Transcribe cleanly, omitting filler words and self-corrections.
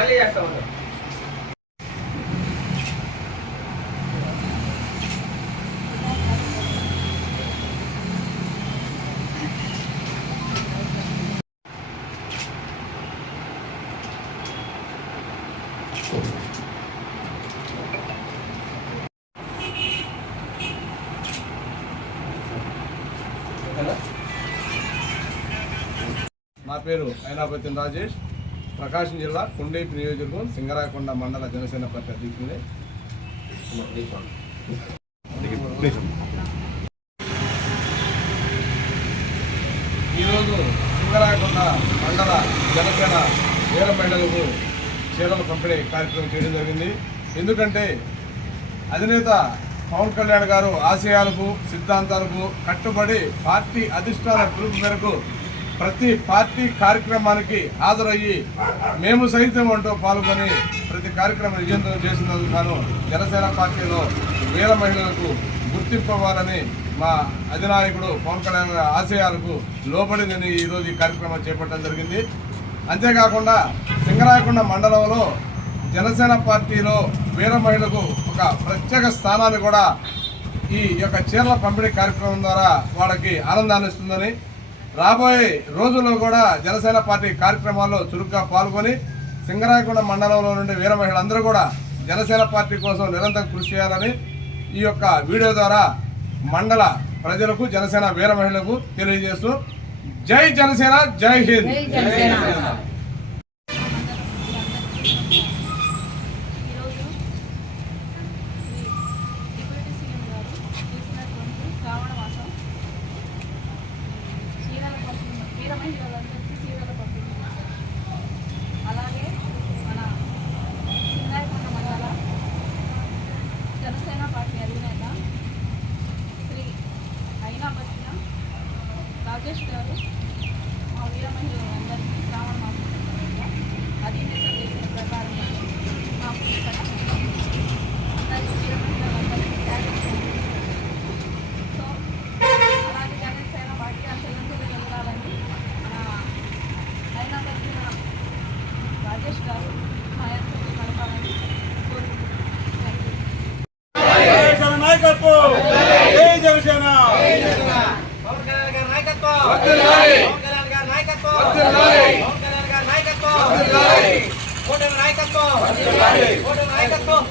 మళ్ళీ చేస్తా ఉంటాం. నా పేరు అయినాపతి రాజేష్, ప్రకాశం జిల్లా కొండేపి నియోజకవర్గం సింగరాయకొండ మండల జనసేన పార్టీ అధ్యక్షుడిని. ఈరోజు సింగరాయకొండ మండల జనసేన వీర మహిళలకు చీరల పంపిణీ కార్యక్రమం చేయడం జరిగింది. ఎందుకంటే అధినేత పవన్ కళ్యాణ్ గారు ఆశయాలకు సిద్ధాంతాలకు కట్టుబడి పార్టీ అధిష్టాన పిలుపు మేరకు ప్రతి పార్టీ కార్యక్రమానికి హాజరయ్యి మేము సైతం అంటూ పాల్గొని ప్రతి కార్యక్రమం విజయవంతం చేసినందుకు గాను జనసేన పార్టీలో వీర మహిళలకు గుర్తింపు ఇవ్వాలని మా అధినాయకుడు పవన్ కళ్యాణ్ ఆశయాలకు లోబడి నేను ఈరోజు ఈ కార్యక్రమం చేపట్టడం జరిగింది. అంతేకాకుండా సింగరాయకొండ మండలంలో జనసేన పార్టీలో వీర మహిళలకు ఒక ప్రత్యేక స్థానాన్ని కూడా ఈ యొక్క చీరల పంపిణీ కార్యక్రమం ద్వారా వాళ్ళకి ఆనందాన్ని ఇస్తుందని, రాబోయే రోజుల్లో కూడా జనసేన పార్టీ కార్యక్రమాల్లో చురుగ్గా పాల్గొని సింగరాయకొండ మండలంలో నుండి వీర మహిళలందరూ కూడా జనసేన పార్టీ కోసం నిరంతరం కృషి చేయాలని ఈ యొక్క వీడియో ద్వారా మండల ప్రజలకు జనసేన వీర మహిళలకు తెలియజేస్తూ జై జనసేన, జై హింద్. మహిళలందరికీ చీరలు పంపిణీ, అలాగే మన సింగరాయకొండ మండల జనసేన పార్టీ అధినేత శ్రీ అయినాపతి రాజేష్ గారు మా వీర మహిళలందరికీ శ్రావణ మాసం సందర్భంగా అధినేత చేసిన ప్రకారంగా మాకు ఇక్కడ అందరికీ వీర మహిళలందరికీ ట్యాలెంట్ సో అలాగే జనసేన పార్టీ అంచెలంచెలు వెళ్ళాలని రాజేష్ గారు నాయకులు కలపాలని కోరుకుంటున్నాను. నాయకత్వం, జై జనసేన. పవన్ కళ్యాణ్ గారి నాయకత్వం, పవన్ కళ్యాణ్ గారి నాయకత్వం, పవన్ కళ్యాణ్ గారి నాయకత్వం, కూటమి నాయకత్వం, కూటమి నాయకత్వం.